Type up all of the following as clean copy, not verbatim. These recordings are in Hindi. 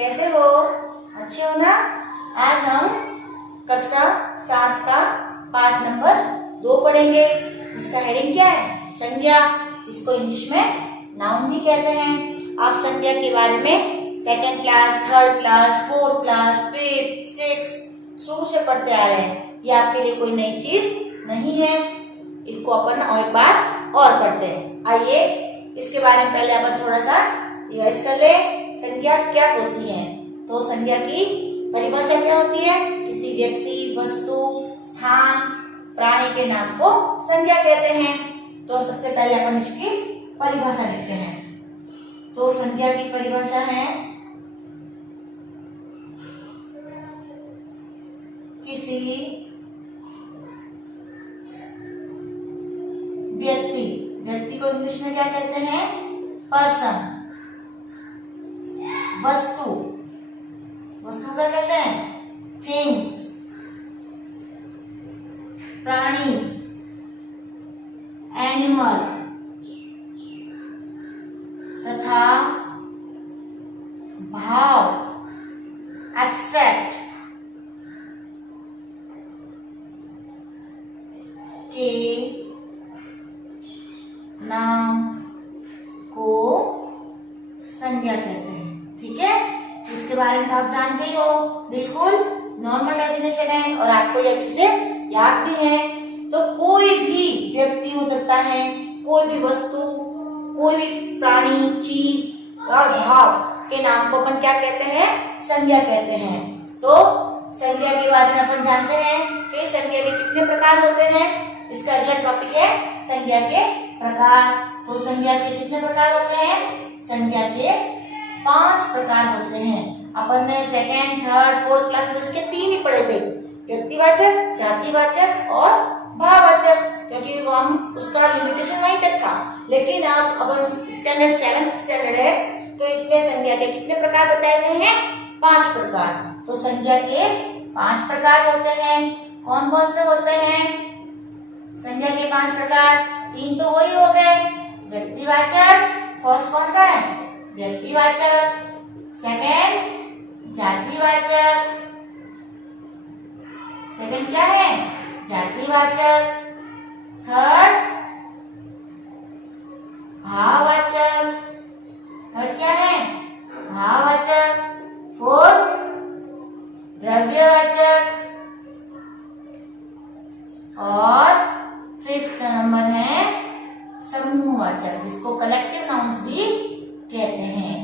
कैसे हो? अच्छे हो ना? आज हम कक्षा 7 का पाठ नंबर 2 पढ़ेंगे। इसका हेडिंग क्या है? संज्ञा। इसको इंग्लिश में नाउन भी कहते हैं। आप संज्ञा के बारे में second class, third class, fourth class, fifth, six शुरू से पढ़ते आ रहे हैं। ये आपके लिए कोई नई चीज नहीं है। इनको अपन और एक बार और पढ़ते हैं। आइए इसके बारे में पहले अपन थोड़ा सा रिवाइज कर ले। संज्ञा क्या होती है? तो संज्ञा की परिभाषा क्या होती है? किसी व्यक्ति, वस्तु, स्थान, प्राणी के नाम को संज्ञा कहते हैं। तो सबसे पहले अपन इसकी परिभाषा लिखते हैं। तो संज्ञा की परिभाषा है किसी व्यक्ति, व्यक्ति को इंग्लिश में क्या कहते हैं? पर्सन। वस्तु, वस्तु क्या कहते हैं? थिंग्स। प्राणी, एनिमल, तथा भाव, एब्स्ट्रैक्ट के नाम को संज्ञा कहते हैं। ठीक है, इसके बारे में आप जानते ही हो, बिल्कुल नॉर्मल डेफिनेशन है और आपको ये अच्छे से याद भी है। तो कोई भी व्यक्ति हो सकता है, कोई भी वस्तु, कोई भी प्राणी, चीज और भाव के नाम को अपन क्या कहते हैं? संज्ञा कहते हैं। तो संज्ञा के बारे में अपन जानते हैं। फिर संज्ञा के कितने प्रकार होते हैं? इसका अगला टॉपिक है संज्ञा के प्रकार। तो संज्ञा के कितने प्रकार होते हैं? संज्ञा के 5 प्रकार होते हैं। अपन ने सेकेंड, थर्ड, फोर्थ क्लास में इसके 3 ही पढ़े थे, व्यक्तिवाचक, जातिवाचक और भाववाचक, क्योंकि हम उसका लिमिटेशन वहीं तक था। लेकिन अब अपन स्टैंडर्ड 7th स्टैंडर्ड है, तो इसमें संज्ञा के कितने प्रकार बताए गए हैं? 5 प्रकार। तो संज्ञा के 5 प्रकार होते हैं। कौन कौन से होते हैं संज्ञा के 5 प्रकार? 3 तो वही हो गए, व्यक्तिवाचक। फर्स्ट कौन सा है? व्यक्तिवाचक। सेकेंड जातिवाचक। सेकेंड क्या है? जातिवाचक। थर्ड भाववाचक। थर्ड क्या है? भाववाचक। फोर्थ द्रव्यवाचक। और फिफ्थ नंबर है समूहवाचक, जिसको कलेक्टिव नाउन्स भी कहते हैं,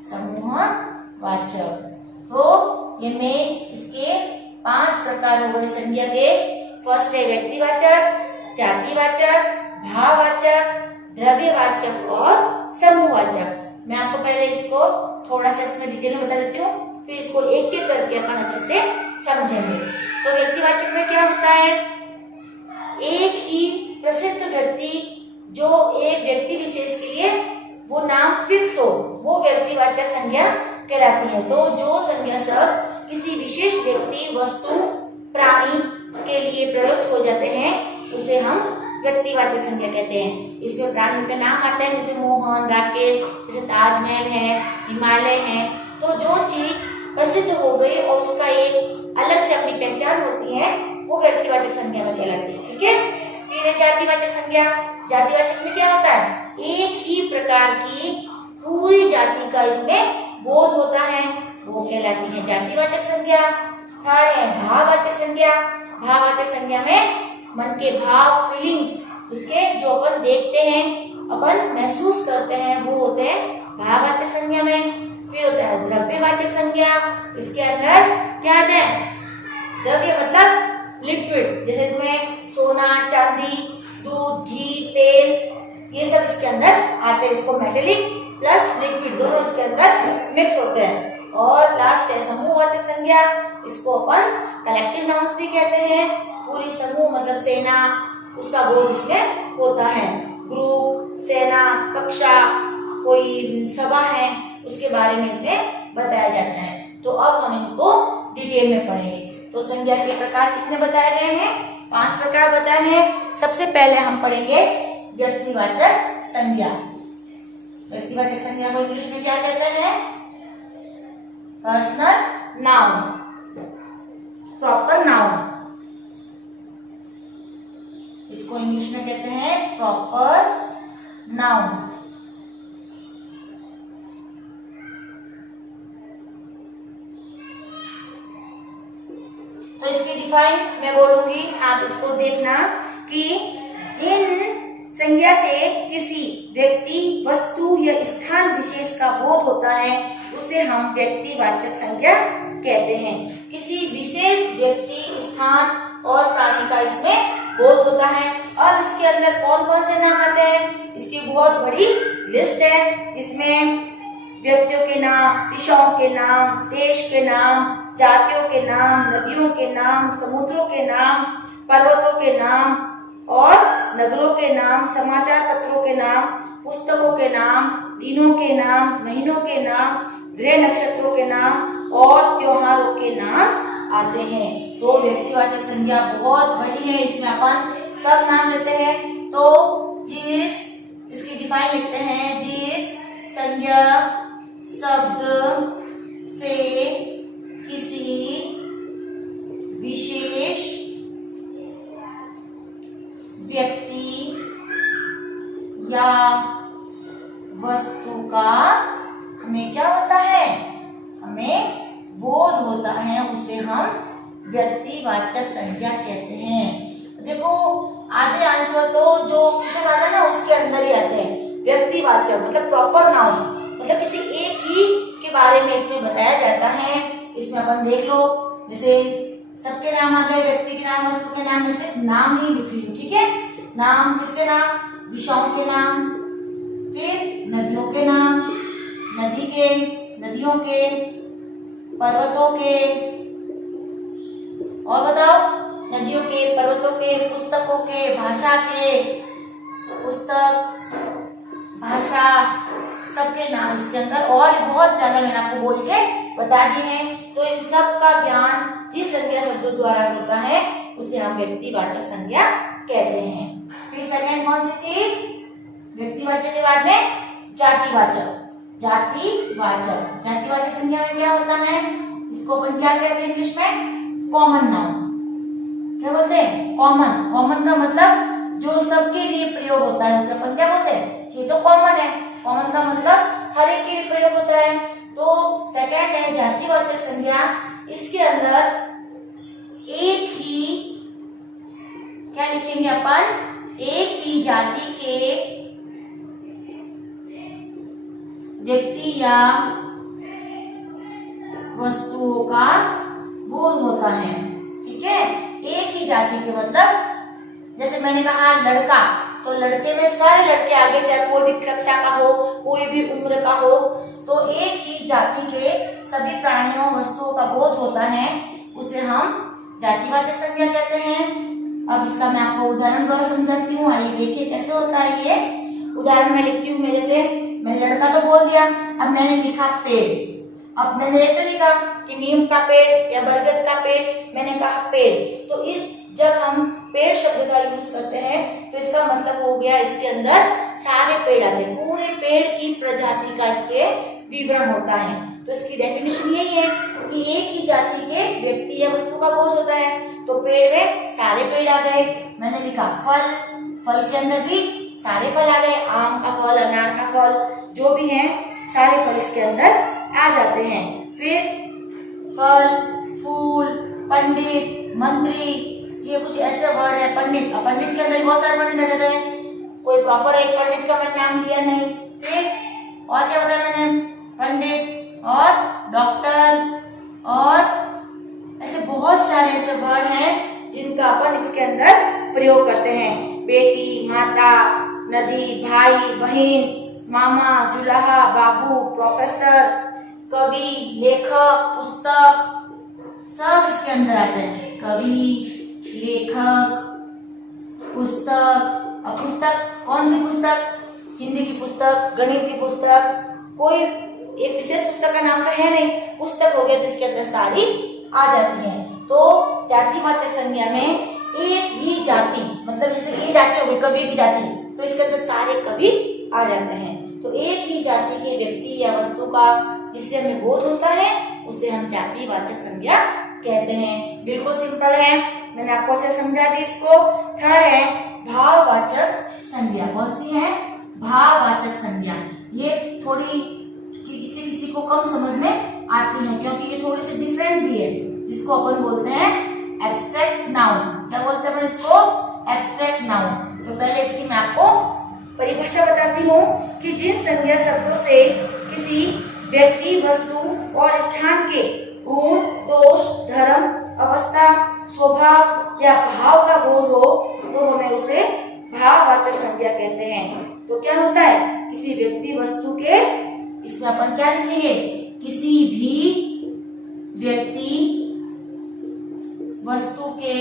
समूहवाचक। तो ये में इसके 5 प्रकार हो गए संज्ञा के। फर्स्ट है व्यक्तिवाचक, जातिवाचक, भाववाचक, द्रव्यवाचक और समूहवाचक। मैं आपको पहले इसको थोड़ा सा इसमें डिटेल में बता देती हूँ, फिर इसको एक एक करके अपन अच्छे से समझेंगे। तो व्यक्तिवाचक में क्या होता है? एक ही प्रसिद्ध व्यक्ति, जो एक व्यक्ति विशेष के लिए वो नाम फिक्स हो, वो व्यक्तिवाचक संज्ञा कहलाती है। तो जो संज्ञा शब्द किसी विशेष व्यक्ति, वस्तु, प्राणी के लिए प्रयुक्त हो जाते हैं, उसे हम व्यक्तिवाचक संज्ञा कहते हैं। इसमें प्राणियों के नाम आते हैं, जैसे मोहन, राकेश, जैसे ताजमहल है, हिमालय है। तो जो चीज प्रसिद्ध हो गई और उसका एक अलग से अपनी पहचान होती है, वो व्यक्तिवाचक संज्ञा में कहलाती है। ठीक है, फिर जातिवाचक संज्ञा। जातिवाचक में क्या होता है? एक ही प्रकार की पूरी जाति का इसमें बोध होता है, वो कहलाती है जातिवाचक संज्ञा। थर्ड है भाववाचक संज्ञा। भाववाचक संज्ञा में मन के भाव, फीलिंग्स, उसके जो अपन देखते हैं, अपन महसूस करते हैं, वो होते हैं भाववाचक संज्ञा में। फिर होता है द्रव्यवाचक संज्ञा। इसके अंदर क्या आता है? द्रव्य मतलब लिक्विड, जैसे इसमें सोना, चांदी, दूध, घी, तेल, ये सब इसके अंदर आते हैं। इसको मेटेलिक प्लस लिक्विड दोनों इसके अंदर मिक्स होते हैं। और लास्ट है समूहवाचक संज्ञा। इसको अपन कलेक्टिव नाउन्स भी कहते हैं। पूरी समूह मतलब सेना, उसका बोध इसमें होता है। ग्रुप, सेना, कक्षा, कोई सभा है, उसके बारे में इसमें बताया जाता है। तो अब हम इनको डिटेल में पढ़ेंगे। तो संज्ञा के प्रकार कितने बताए गए हैं? 5 प्रकार बताए हैं। सबसे पहले हम पढ़ेंगे व्यक्तिवाचक संज्ञा। व्यक्तिवाचक संज्ञा को इंग्लिश में क्या कहते हैं? पर्सनल नाउन, प्रॉपर नाउन, इसको इंग्लिश में कहते हैं प्रॉपर नाउन। तो इसकी डिफाइन मैं बोलूंगी, आप इसको देखना कि जिन संज्ञा से किसी व्यक्ति, वस्तु या स्थान विशेष का बोध होता है उसे हम व्यक्तिवाचक संज्ञा कहते हैं। किसी विशेष व्यक्ति, स्थान और प्राणी का इसमें बोध होता है। अब इसके अंदर कौन कौन से नाम आते हैं, इसकी बहुत बड़ी लिस्ट है, जिसमें व्यक्तियों के नाम, दिशाओं के नाम, देश के नाम, जातियों के नाम, नदियों के नाम, समुद्रों के नाम, पर्वतों के नाम और नगरों के नाम, समाचार पत्रों के नाम, पुस्तकों के नाम, दिनों के नाम, महीनों के नाम, ग्रह नक्षत्रों के नाम और त्योहारों के नाम आते हैं। तो व्यक्तिवाचक संज्ञा बहुत बड़ी है, इसमें अपन सब नाम लेते हैं। तो जिस, इसकी डिफाइन लिखते हैं, जिस संज्ञा शब्द से किसी विशेष व्यक्ति या वस्तु का हमें क्या होता है, हमें बोध होता है, उसे हम व्यक्तिवाचक संज्ञा कहते हैं। देखो आधे आंसर तो जो क्वेश्चन आता है ना उसके अंदर ही आते हैं। व्यक्तिवाचक मतलब प्रॉपर नाउन, मतलब किसी एक ही के बारे में इसमें बताया जाता है। इसमें अपन देख लो, जैसे सबके नाम आ गए, व्यक्ति के नाम, वस्तु के नाम, में सिर्फ नाम ही लिख रही हूँ, ठीक है। नाम किसके नाम, दिशाओं के नाम, फिर नदियों के नाम, नदी के, नदियों के, पर्वतों के, और बताओ, नदियों के, पर्वतों के, पुस्तकों के, भाषा के, पुस्तक, भाषा, सबके नाम इसके अंदर, और बहुत ज्यादा मैंने आपको बोल के बता दिए हैं। तो इन सब का ज्ञान जिस संज्ञा शब्दों द्वारा होता है उसे हम व्यक्तिवाचक संज्ञा कहते हैं। फिर सेकंड कौन सी थी, व्यक्तिवाचक के बाद में जातिवाचक। जातिवाचक, जातिवाचक संज्ञा में क्या होता है, इसको अपन क्या कहते हैं इंग्लिश में, कॉमन नाउन। क्या बोलते हैं, कॉमन। कॉमन का मतलब जो सबके लिए प्रयोग होता है उसे अपन क्या बोलते हैं, ये तो कॉमन है। कॉमन का मतलब हर एक के लिए प्रयोग होता है। तो सेकंड है जातिवाचक संज्ञा, इसके अंदर एक ही, क्या लिखेंगे अपन, एक ही जाति के व्यक्ति या वस्तुओं का बोध होता है, ठीक है। एक ही जाति के मतलब, जैसे मैंने कहा लड़का, तो लड़के में सारे लड़के आगे, चाहे कोई भी कक्षा का हो, कोई भी उम्र का हो, तो एक ही जाति के सभी प्राणियों, वस्तुओं का बोध होता है, उसे हम जातिवाचक संज्ञा कहते हैं। अब इसका मैं आपको उदाहरण द्वारा समझाती हूँ, आइए देखिए कैसे होता है ये। उदाहरण में लिखती हूँ, मैं जैसे मैंने लड़का तो बोल दिया, अब मैंने लिखा पेड़। अब मैंने ये तो लिखा कि नीम का पेड़ या बरगद का पेड़, मैंने कहा पेड़। तो इस, जब हम पेड़ शब्द का यूज करते हैं तो इसका मतलब हो गया इसके अंदर सारे पेड़ आते हैं, पूरे पेड़ की प्रजाति का इसके विवरण होता है। तो इसकी डेफिनेशन यही है कि एक ही जाति के व्यक्ति या वस्तु का बोध होता है। तो पेड़ में सारे पेड़ आ गए। मैंने लिखा फल, फल के अंदर भी सारे फल आ गए, आम का फल, अनार का फल, जो भी है सारे फल इसके अंदर आ जाते हैं। फिर फल, फूल, पंडित, मंत्री, ये कुछ ऐसे वर्ड है। पंडित, पंडित के अंदर बहुत सारे पंडित आ जाते हैं, कोई प्रॉपर एक पंडित का मैंने नाम लिया नहीं। फिर और क्या बताया मैंने, पंडित और डॉक्टर, और ऐसे बहुत सारे ऐसे वर्ड हैं जिनका अपन इसके अंदर प्रयोग करते हैं। बेटी, माता, नदी, भाई, बहन, मामा, जुलाहा, बाबू, प्रोफेसर, कवि, लेखक, पुस्तक, सब इसके अंदर आते हैं। कवि, लेखक, पुस्तक। अब पुस्तक कौन सी पुस्तक, हिंदी की पुस्तक, गणित की पुस्तक, कोई एक विशेष पुस्तक का नाम तो है नहीं, पुस्तक हो गया तो इसके अंदर सारी आ जाती है। तो जातिवाचक संज्ञा में एक ही जाति, मतलब जैसे ये जाति हो गई कवि की जाति, तो इसके अंदर सारे कवि आ जाते हैं। तो एक ही जाति के व्यक्ति या वस्तु का जिससे हमें बोध होता है उसे हम जातिवाचक संज्ञा कहते हैं। बिल्कुल सिंपल है, मैंने आपको अच्छे समझा दी इसको। थर्ड है भाववाचक संज्ञा। कौन सी है? भाववाचक संज्ञा। ये थोड़ी किसी किसी को कम समझ में आती है क्योंकि ये थोड़ी सी डिफरेंट भी है, जिसको अपन बोलते हैं एब्स्ट्रैक्ट नाउन। क्या बोलते हैं इसको? Abstract noun. तो पहले इसकी मैं आपको परिभाषा बताती हूँ कि जिन संज्ञा शब्दों से किसी व्यक्ति, वस्तु और स्थान के गुण, दोष, धर्म, अवस्था, स्वभाव या भाव का बोध हो तो हमें उसे भाववाचक संज्ञा कहते हैं। तो क्या होता है? किसी व्यक्ति, वस्तु के, इसमें अपन क्या लिखेंगे? किसी भी व्यक्ति, वस्तु के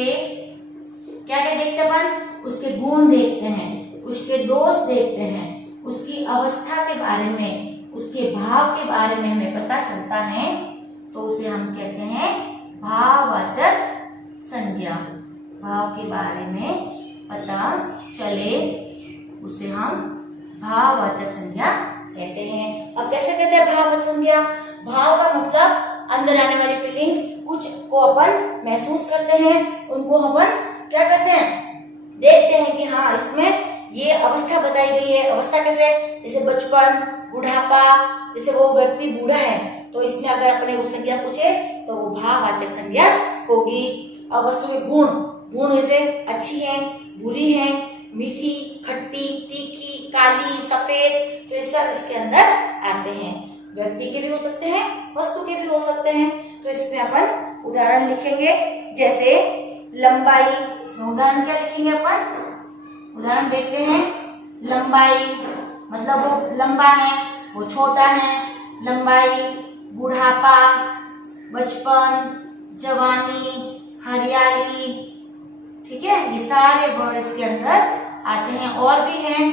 क्या क्या देखते हैं अपन? उसके गुण देखते हैं, उसके दोष देखते हैं, उसकी अवस्था के बारे में, उसके भाव के बारे में हमें पता चलता है तो उसे हम कहते हैं भाववाचक संज्ञा। भाव के बारे में पता चले उसे हम भाववाचक संज्ञा कहते हैं। अब कैसे कहते हैं भाववाचक संज्ञा? भाव का मतलब अंदर आने वाली फीलिंग्स, कुछ को अपन महसूस करते हैं, उनको अपन क्या करते हैं? देखते हैं कि हाँ इसमें ये अवस्था बताई गई है। अवस्था कैसे? जैसे बचपन, बुढ़ापा, जैसे वो व्यक्ति बूढ़ा है तो इसमें अगर अपने वो संज्ञा पूछे तो वो भाववाचक संज्ञा होगी। अब वस्तु के गुण, गुण जैसे अच्छी है, बुरी है, मीठी, खट्टी, तीखी, काली, सफेद, तो ये सब इसके अंदर आते हैं। व्यक्ति के भी हो सकते हैं, वस्तु के भी हो सकते हैं। तो इसमें अपन उदाहरण लिखेंगे, जैसे लंबाई। इसमें उदाहरण क्या लिखेंगे अपन? उदाहरण देखते हैं। लंबाई मतलब वो लंबा है, वो छोटा है। लंबाई, बुढ़ापा, बचपन, जवानी, हरियाली, ठीक है, ये सारे वर्ड इसके अंदर आते हैं। और भी हैं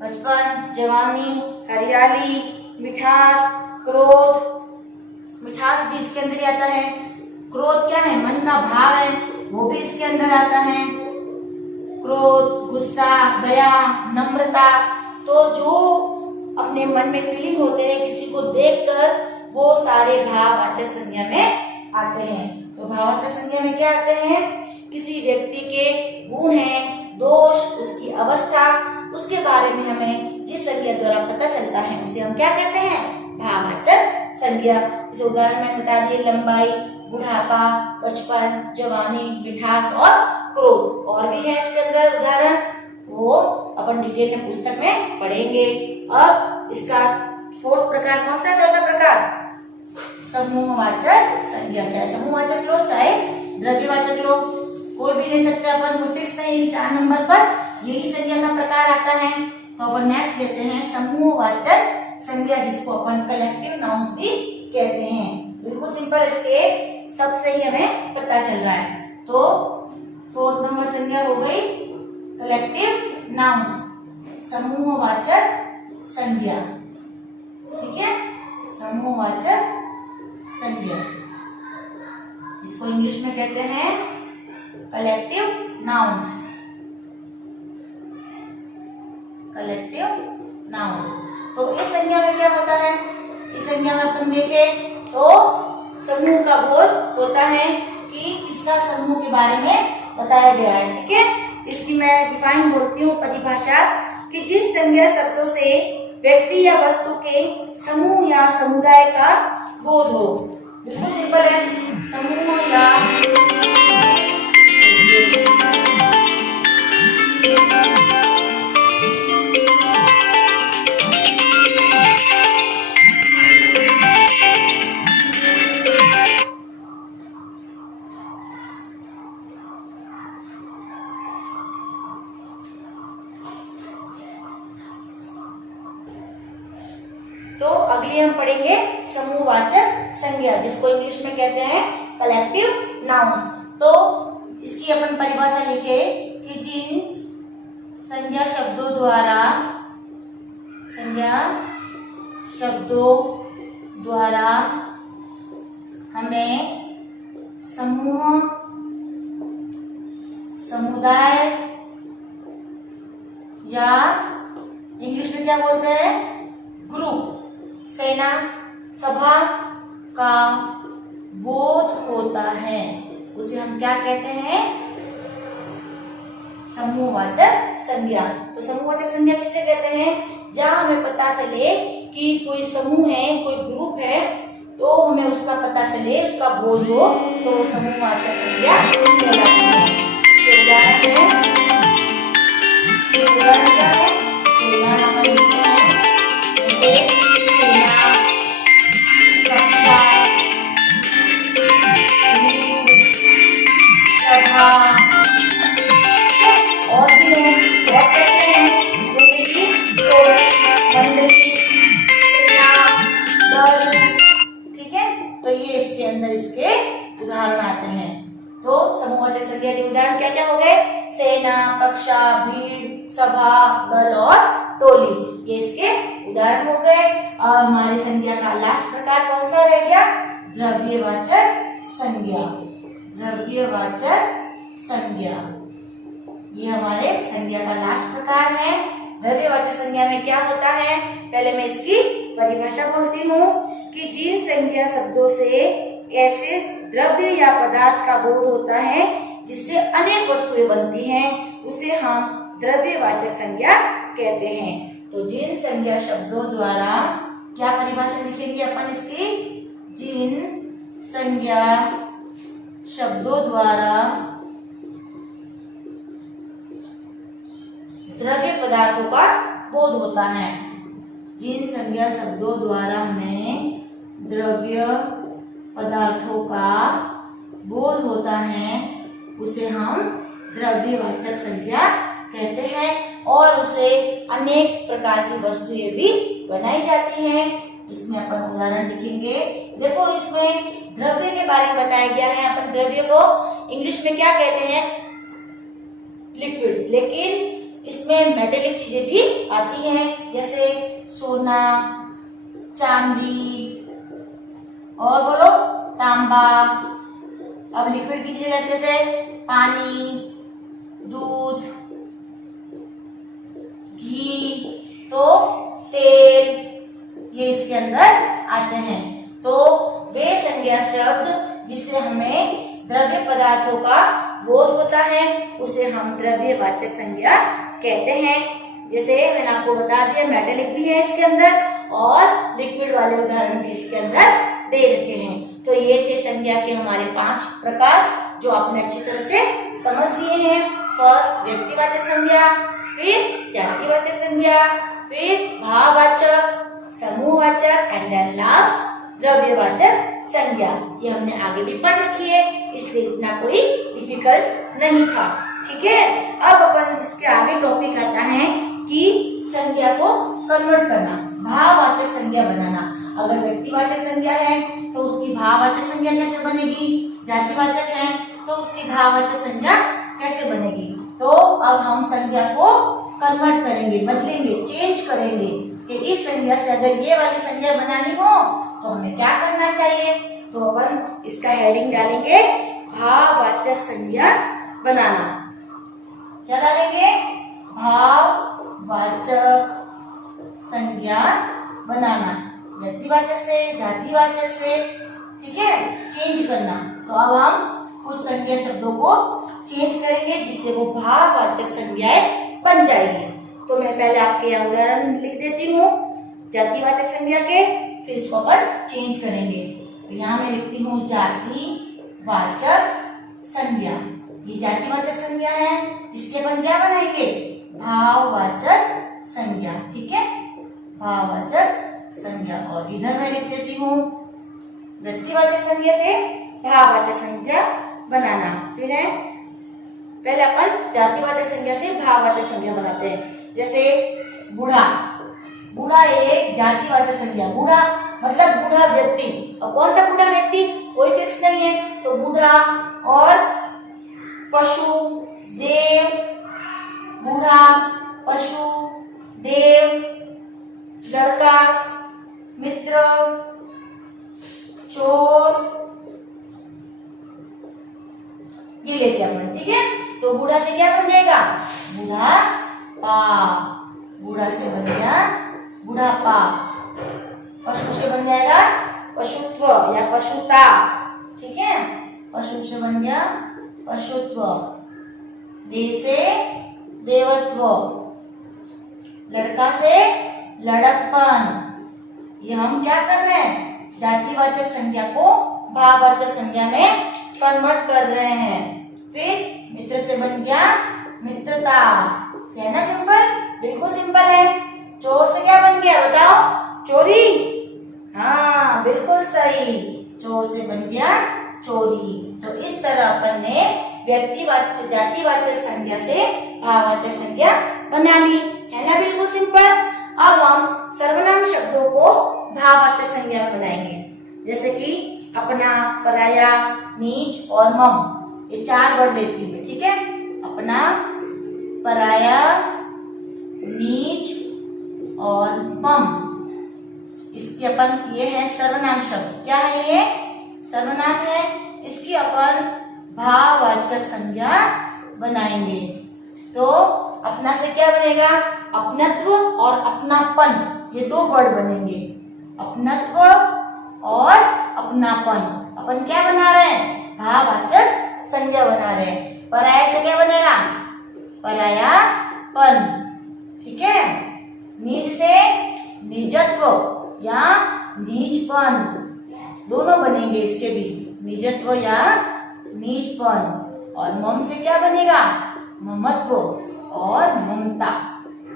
बचपन, जवानी, हरियाली, मिठास, क्रोध। मिठास भी इसके अंदर ही आता है। क्रोध क्या है? मन का भाव है, वो भी इसके अंदर आता है। क्रोध, गुस्सा, दया, नम्रता, तो जो अपने मन में फीलिंग होते हैं किसी को देखकर, वो सारे भाववाचक संज्ञा में आते हैं। तो भाववाचक संज्ञा में क्या आते हैं? किसी व्यक्ति के गुण हैं, दोष, उसकी अवस्था, उसके बारे में हमें जिस संज्ञा द्वारा पता चलता है उसे हम क्या कहते हैं? भाववाचक संज्ञा। जैसे उदाहरण मैंने बता दिए, लंबाई, बुढ़ापा, बचपन, जवानी, मिठास और क्रोध। और भी है इसके अंदर उदाहरण, वो अपन डिटेल में पुस्तक में पढ़ेंगे। अब इसका फोर्थ प्रकार कौन सा? चौथा प्रकार समूहवाचक संज्ञा। चाहे समूहवाचक लो चाहे द्रव्यवाचक लो, कोई भी ले सकते हैं अपन, कोई फिक्स नहीं। 4 नंबर पर यही संज्ञा का प्रकार आता है। तो अपन नेक्स्ट लेते हैं समूहवाचक संज्ञा, जिसको अपन कलेक्टिव नाउन्स भी कहते हैं। बिल्कुल सिंपल, इसके सबसे ही हमें पता चल रहा है। तो 4 नंबर संज्ञा हो गई कलेक्टिव नाउन्स, समूहवाचक संज्ञा। ठीक है, समूहवाचक संज्ञा, इसको इंग्लिश में कहते हैं कलेक्टिव नाउन्स। Collective noun. तो इस संज्ञा में क्या होता है? इस संज्ञा में अपन देखें तो समूह का बोध होता है कि किसका समूह के बारे में बताया गया है। ठीक है, इसकी मैं डिफाइन बोलती हूँ परिभाषा, कि जिन संज्ञा शब्दों से व्यक्ति या वस्तु के समूह या समुदाय का बोध हो। बिल्कुल सिंपल है, समूह या तो अगली हम पढ़ेंगे समूहवाचक संज्ञा, जिसको इंग्लिश में कहते हैं कलेक्टिव नाउन्स। तो इसकी अपन परिभाषा लिखे कि जिन संज्ञा शब्दों द्वारा हमें समूह, समुदाय या इंग्लिश में क्या बोलते हैं ग्रुप, सेना, सभा का बोध होता है, उसे हम क्या कहते हैं? समूहवाचक संज्ञा। तो समूहवाचक संज्ञा किसे कहते हैं? जहां हमें पता चले कि कोई समूह है, कोई ग्रुप है, तो हमें उसका पता चले, उसका बोध हो, तो वो समूहवाचक संज्ञा कहलाती है। इसके उदाहरण क्या है? उदाहरण अपन लिखते हैं, जैसे सेना, रक्षा, सभा, और भी है, और कहते हैं जैसे कि टोली, मंडली, सेना, दल, ठीक है। तो ये इसके अंदर इसके उदाहरण आते हैं। तो समूहवाचक संज्ञा के उदाहरण क्या क्या हो गए? सेना, कक्षा, भीड़, सभा, दल और टोली, ये इसके उदाहरण हो गए। और हमारी संज्ञा का लास्ट प्रकार कौन सा रह गया? द्रव्यवाचक संज्ञा। द्रव्यवाचक संज्ञा, ये हमारे संज्ञा का लास्ट प्रकार है। द्रव्यवाचक संज्ञा में क्या होता है? पहले मैं इसकी परिभाषा बोलती हूँ कि जिन संज्ञा शब्दों से ऐसे द्रव्य या पदार्थ का बोध होता है जिससे अनेक वस्तुएं बनती हैं, उसे हम द्रव्यवाचक संज्ञा कहते हैं। तो जिन संज्ञा शब्दों द्वारा, क्या परिभाषा लिखेंगे अपन इसकी? जिन संज्ञा शब्दों द्वारा द्रव्य पदार्थों का बोध होता है, जिन संज्ञा शब्दों द्वारा हमें द्रव्य पदार्थों का बोध होता है, उसे हम द्रव्यवाचक संज्ञा कहते हैं। और उसे अनेक प्रकार की वस्तुएं भी बनाई जाती हैं। इसमें अपन उदाहरण लिखेंगे। देखो, इसमें द्रव्य के बारे में बताया गया है। अपन द्रव्य को इंग्लिश में क्या कहते हैं? लिक्विड। लेकिन इसमें मेटेलिक चीजें भी आती हैं, जैसे सोना, चांदी, और बोलो तांबा। अब लिक्विड की चीजें जैसे पानी, दूध, घी, तो तेल, ये इसके अंदर आते हैं। तो वे संज्ञा शब्द जिससे हमें द्रव्य पदार्थों का बोध होता है, उसे हम द्रव्यवाचक संज्ञा कहते हैं। जैसे मैंने आपको बता दिया, मेटेलिक भी है इसके अंदर और लिक्विड वाले उदाहरण भी इसके अंदर दे रखे हैं। तो ये थे संज्ञा के हमारे 5 प्रकार, जो आपने अच्छी तरह से समझ लिए हैं। फर्स्ट व्यक्तिवाचक संज्ञा, फिर जातिवाचक संज्ञा, फिर भाववाचक, समूहवाचक एंड देन लास्ट द्रव्यवाचक संज्ञा। ये हमने आगे भी पढ़ रखी है, इसलिए इतना कोई डिफिकल्ट नहीं था। ठीक है। अब अपन इसके आगे टॉपिक आता है कि संज्ञा को कन्वर्ट करना, भाववाचक संज्ञा बनाना। अगर व्यक्तिवाचक संज्ञा है तो उसकी भाववाचक संज्ञा कैसे बनेगी, जातिवाचक है तो उसकी भाववाचक संज्ञा कैसे बनेगी। तो अब हम संज्ञा को कन्वर्ट करेंगे, बदलेंगे, चेंज करेंगे कि इस संज्ञा से अगर ये वाली संज्ञा बनानी हो तो हमें क्या करना चाहिए। तो अपन इसका हेडिंग डालेंगे, भाववाचक संज्ञा बनाना। क्या डालेंगे? भाववाचक संज्ञा बनाना, व्यक्तिवाचक से, जातिवाचक से, ठीक है, चेंज करना। तो अब हम कुछ संज्ञा शब्दों को चेंज करेंगे जिससे वो भाववाचक संज्ञाएं बन जाएगी। तो मैं पहले आपके यहाँ उदाहरण लिख देती हूँ जातिवाचक संज्ञा के, फिर इसको अपन चेंज करेंगे। तो यहाँ मैं लिखती हूँ जातिवाचक संज्ञा। ये जातिवाचक संज्ञा है, इसके अपन क्या बनाएंगे? भाववाचक संज्ञा। ठीक है, भाववाचक संज्ञा। और इधर मैं लिख देती हूँ व्यक्तिवाचक संज्ञा से भाववाचक संज्ञा बनाना। फिर है पहले अपन जातिवाचक संज्ञा से भाववाचक संज्ञा बनाते हैं। जैसे बूढ़ा, बूढ़ा एक जातिवाचक संज्ञा। बूढ़ा मतलब बूढ़ा व्यक्ति। और कौन सा बूढ़ा व्यक्ति? कोई फिक्स नहीं है। तो बूढ़ा और पशु, देव, बूढ़ा, पशु, देव, लड़का, मित्र, चोर, ये लेते हैं अपन। ठीक है, तो बूढ़ा से क्या बन जाएगा? बुढ़ापा। बूढ़ा से बन गया बुढ़ापा। पशु से बन जाएगा पशुत्व या पशुता, ठीक है। पशु से बन गया पशुत्व, देव से देवत्व, लड़का से लड़कपन। ये हम क्या कर रहे हैं, जातिवाचक संज्ञा को भाववाचक संज्ञा में कन्वर्ट कर रहे हैं। फिर मित्र से बन गया मित्रता, से है ना सिंपल, बिल्कुल सिंपल है। चोर से क्या बन गया बताओ, चोरी, हाँ बिल्कुल सही, चोर से बन गया चोरी। तो इस तरह अपन ने व्यक्तिवाचक जातिवाचक संज्ञा से भाववाचक संज्ञा बना ली, है ना, बिल्कुल सिंपल। अब हम सर्वनाम शब्दों को भाववाचक संज्ञा बनाएंगे, जैसे कि अपना, पराया, नीच और मम, ये 4 वर्ड लेती हुए, ठीक है। अपना, पराया, नीच और मम, इसके अपन ये है सर्वनाम शब्द। क्या है ये, सर्वनाम है। इसकी अपन भाववाचक संज्ञा बनाएंगे। तो अपना से क्या बनेगा, अपनत्व और अपनापन, ये 2 वर्ड बनेंगे। अपनत्व और अपनापन, अपन क्या बना रहे हैं, भाववाचक संज्ञा बना रहे हैं। पराया से क्या बनेगा, परायापन, ठीक है। निज से निजत्व या नीचपन, दोनों बनेंगे इसके भी, निजत्व या नीचपन। और मम से क्या बनेगा, ममत्व और ममता,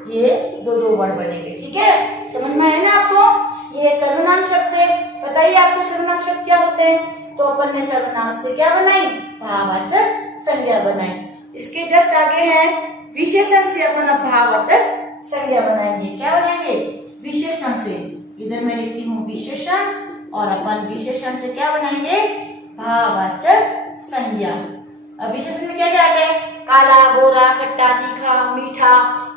ये 2 वर्ड बनेंगे, ठीक है। समझ में आया ना आपको, ये सर्वनाम शब्द है। बताइए आपको सर्वनाम शब्द क्या होते हैं। तो अपन ने सर्वनाम से क्या बनाई, भाववाचक संज्ञा बनाई। इसके जस्ट आगे है विशेषण से अपन भाववाचक संज्ञा बनाएंगे। क्या बनाएंगे, विशेषण से। इधर मैं लिखती हूँ विशेषण, और अपन विशेषण से क्या बनाएंगे, भाववाचक संज्ञा। अब विशेषण में क्या क्या आता है, काला, गोरा, खट्टा, तीखा, मीठा,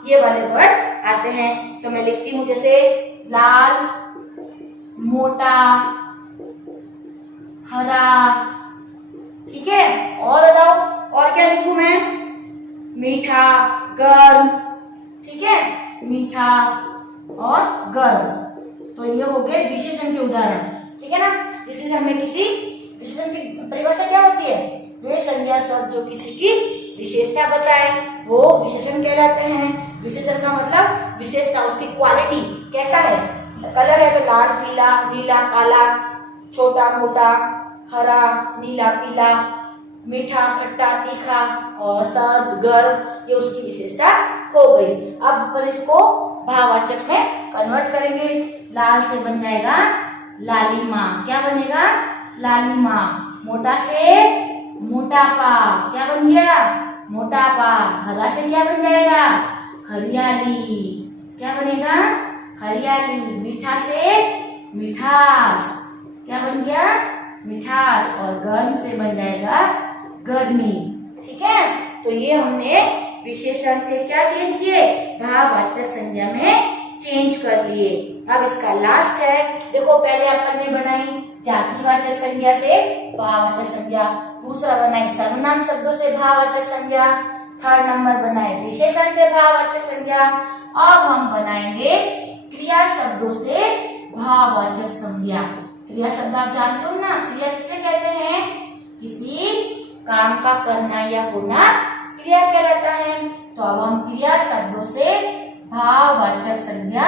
ये वाले वर्ड आते हैं। तो मैं लिखती हूँ जैसे लाल, मोटा, हरा, ठीक है। और बताओ, और क्या लिखूं मैं, मीठा, गर्म, ठीक है, मीठा और गर्म। तो ये हो गए विशेषण के उदाहरण, ठीक है ना। विशेषण में किसी विशेषण की परिभाषा क्या होती है, वे संज्ञा शब्द जो किसी की विशेषता बताए वो विशेषण कहलाते हैं। विशेषण का मतलब विशेषता, उसकी क्वालिटी कैसा है, कलर है तो लाल, पीला, नीला, काला, छोटा, मोटा, हरा, नीला, पीला, मीठा, खट्टा, तीखा और सर्द, गर्म, ये उसकी विशेषता हो गई। अब अपन इसको भाववाचक में कन्वर्ट करेंगे। लाल से बन जाएगा लालिमा, क्या बनेगा, लालिमा। मोटा से मोटापा, क्या बन गया, मोटापा। हरा से क्या बन जाएगा, हरियाली, क्या बनेगा, हरियाली। मीठा से मिठास, क्या बन गया, मिठास। और गर्म से बन जाएगा गर्मी, ठीक है। तो ये हमने विशेषण से क्या चेंज किए, भाववाचक संज्ञा में चेंज कर लिए। अब इसका लास्ट है, देखो पहले अपन ने बनाई जातिवाचक संज्ञा से भाववाचक संज्ञा, दूसरा बनाई सर्वनाम शब्दों से भाववाचक संज्ञा, थर्ड नंबर बनाए विशेषण से भाववाचक संज्ञा। अब हम बनाएंगे क्रिया शब्दों से भाववाचक संज्ञा। क्रिया शब्द आप जानते हो ना, क्रिया किसे कहते हैं, किसी काम का करना या होना क्रिया कहलाता है। तो अब हम क्रिया शब्दों से भाववाचक संज्ञा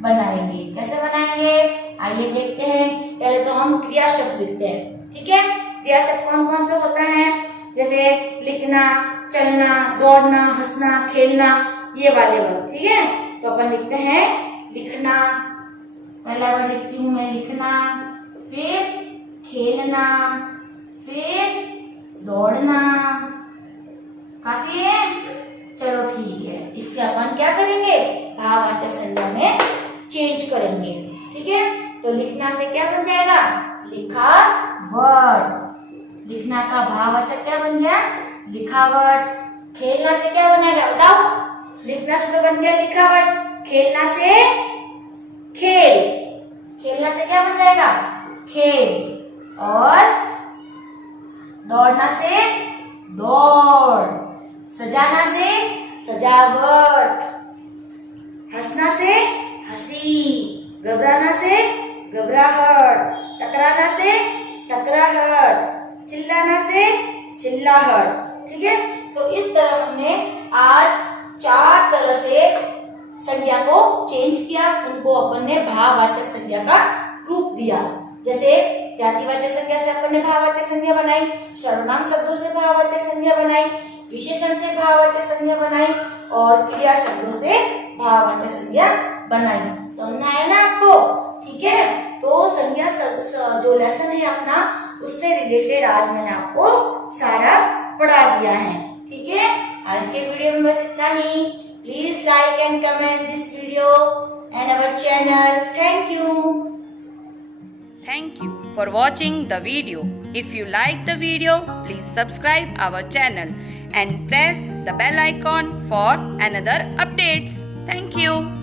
बनाएंगे। कैसे बनाएंगे, आइए देखते हैं। पहले तो हम क्रिया शब्द लिखते हैं, ठीक है। क्रिया शब्द कौन कौन से होता है, जैसे लिखना, चलना, दौड़ना, हंसना, खेलना, ये वाले वर्ड, ठीक है। तो अपन लिखते हैं लिखना, पहला वर्ड लिखती हूँ मैं लिखना, फिर खेलना, फिर दौड़ना। काफी है, चलो ठीक है। इसके अपन क्या करेंगे, भाववाचक संज्ञा में चेंज करेंगे, ठीक है। तो लिखना से क्या बन जाएगा, लिखावट। लिखना का भाववाचक क्या बन गया, लिखावट। खेलना से क्या बनेगा बताओ, लिखना से तो बन गया लिखावट, खेलना से खेल। खेलना से क्या बन जाएगा, खेल। और दौड़ना से दौड़, सजाना से सजावट, हंसना से हंसी, घबराना से घबराहट, टकराना से टकराहट, चिल्लाना से चिल्लाहट। ठीक है, तो इस तरह हमने आज 4 तरह से संज्ञा को चेंज किया, उनको अपन ने भाववाचक संज्ञा का रूप दिया। जैसे जातिवाचक संज्ञा से अपन ने भाववाचक संज्ञा बनाई, सर्वनाम शब्दों से भाववाचक संज्ञा बनाई, विशेषण से भाववाचक संज्ञा बनाई और क्रिया शब्दों से भाववाचक संज्ञा बनाई। समझ में आया ना आपको? ठीक है, तो संज्ञा जो लेसन है अपना, उससे रिलेटेड आज मैंने आपको सारा पढ़ा दिया है। ठीक है, आज के वीडियो में बस इतना ही। Please like and comment this video and our channel. Thank you. Thank you for watching the video. If you like the video, please subscribe our channel and press the bell icon for another updates. Thank you.